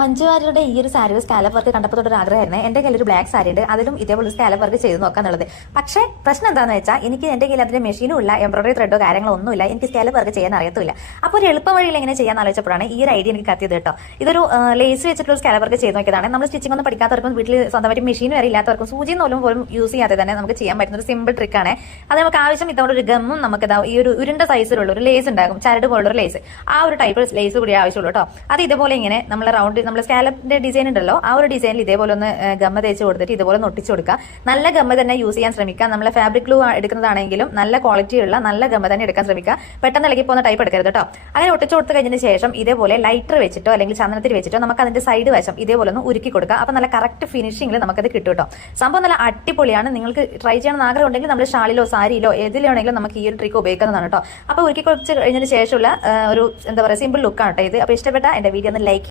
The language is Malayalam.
മഞ്ജു വാര്യരുടെ ഈ ഒരു സാരി സ്കാലപ്പ് വർക്ക് കണ്ടപ്പോൾ തൊട്ടൊരു ആഗ്രഹമായിരുന്നു. എന്റെ കയ്യിൽ ഒരു ബ്ലാക്ക് സാരി ഉണ്ട്, അതിലും ഇതേപോലെ സ്കാലപ്പ് വർക്ക് ചെയ്ത് നോക്കാന്നുള്ളത്. പക്ഷേ പ്രശ്നം എന്താണെന്ന് വെച്ചാൽ എനിക്ക് എന്റെ കയ്യിൽ അതിന്റെ മെഷീനും ഇല്ല, എംബ്രോയിഡറി ത്രെഡോ കാര്യങ്ങളോ ഒന്നുമില്ല, എനിക്ക് സ്കാലപ്പ് വർക്ക് ചെയ്യാൻ അറിയത്തില്ല. അപ്പോൾ ഒരു എളുപ്പ വഴിയിൽ എങ്ങനെ ചെയ്യാൻ ആലോചിച്ചപ്പോഴാണ് ഈ ഒരു ഐഡിയ എനിക്ക് കത്തിയത് കേട്ടോ. ഇതൊരു ലേസ് വെച്ചിട്ടുള്ള സ്കാലപ്പ് വർക്ക് ചെയ്ത് നോക്കിയതാണ്. നമ്മൾ സ്റ്റിച്ചിങ് ഒന്നും പഠിക്കാത്തവർക്കും വീട്ടിൽ സ്വന്തമായിട്ട് മെഷീൻ വരെ ഇല്ലാത്തവർക്കും സൂചി നൂലും പോലും യൂസ് ചെയ്യാതെ തന്നെ നമുക്ക് ചെയ്യാൻ പറ്റുന്ന ഒരു സിമ്പിൾ ട്രിക്കാണ്. അത് നമുക്ക് ആവശ്യം ഇതോടെ ഒരു ഗമ്മും നമുക്ക് ഈ ഒരു ഉരുണ്ട സൈസിലുള്ള ഒരു ലേസ് ഉണ്ടാകും, ചരട് പോലുള്ള ഒരു ലേസ്, ആ ഒരു ടൈപ്പ് ലേസ് കൂടി ആവശ്യമുള്ളൂ കേട്ടോ. അത് ഇതുപോലെ ഇങ്ങനെ നമ്മൾ റൗണ്ട് നമ്മൾ സ്കാലപ്പിന്റെ ഡിസൈൻ ഉണ്ടല്ലോ, ആ ഒരു ഡിസൈനിൽ ഇതേപോലെ ഒന്ന് ഗമ്മ തേച്ച് കൊടുത്തിട്ട് ഇതുപോലെ ഒട്ടിച്ചു കൊടുക്കുക. നല്ല ഗമ്മ തന്നെ യൂസ് ചെയ്യാൻ ശ്രമിക്കുക. നമ്മളെ ഫാബ്രിക് ഗ്ലൂ എടുക്കുന്നതാണെങ്കിലും നല്ല ക്വാളിറ്റി ഉള്ള നല്ല ഗമ്മ തന്നെ എടുക്കാൻ ശ്രമിക്കുക. പെട്ടെന്ന് ഇളകി പോകുന്ന ടൈപ്പ് എടുക്കരുത് കേട്ടോ. അങ്ങനെ ഒട്ടിച്ചു കൊടുത്തു കഴിഞ്ഞതിന് ശേഷം ഇതേപോലെ ലൈറ്റർ വെച്ചിട്ടോ അല്ലെങ്കിൽ ചന്ദനത്തിൽ വെച്ചിട്ടോ നമുക്ക് അതിന്റെ സൈഡ് വശം ഇതേപോലെ ഒന്ന് ഉരുക്കി കൊടുക്കുക. അപ്പൊ നല്ല കറക്റ്റ് ഫിനിഷിംഗിൽ നമുക്കത് കിട്ടും കേട്ടോ. സംഭവം നല്ല അടിപൊളിയാണ്. നിങ്ങൾക്ക് ട്രൈ ചെയ്യണമെന്ന് ആഗ്രഹം ഉണ്ടെങ്കിൽ നമ്മുടെ ഷാളിലോ സാരിയിലോ ഏതിലാണെങ്കിലും നമുക്ക് ഈ ഒരു ട്രിക്ക് ഉപയോഗിക്കുന്നതാണ് കേട്ടോ. അപ്പൊ ഉരുക്കി കുറച്ച് കഴിഞ്ഞതിന് ശേഷമുള്ള ഒരു എന്താ പറയുക സിമ്പിൾ ലുക്കാണ് കേട്ടോ ഇത്. അപ്പൊ ഇഷ്ടപ്പെട്ട എന്റെ വീഡിയോ ഒന്ന് ലൈക്ക്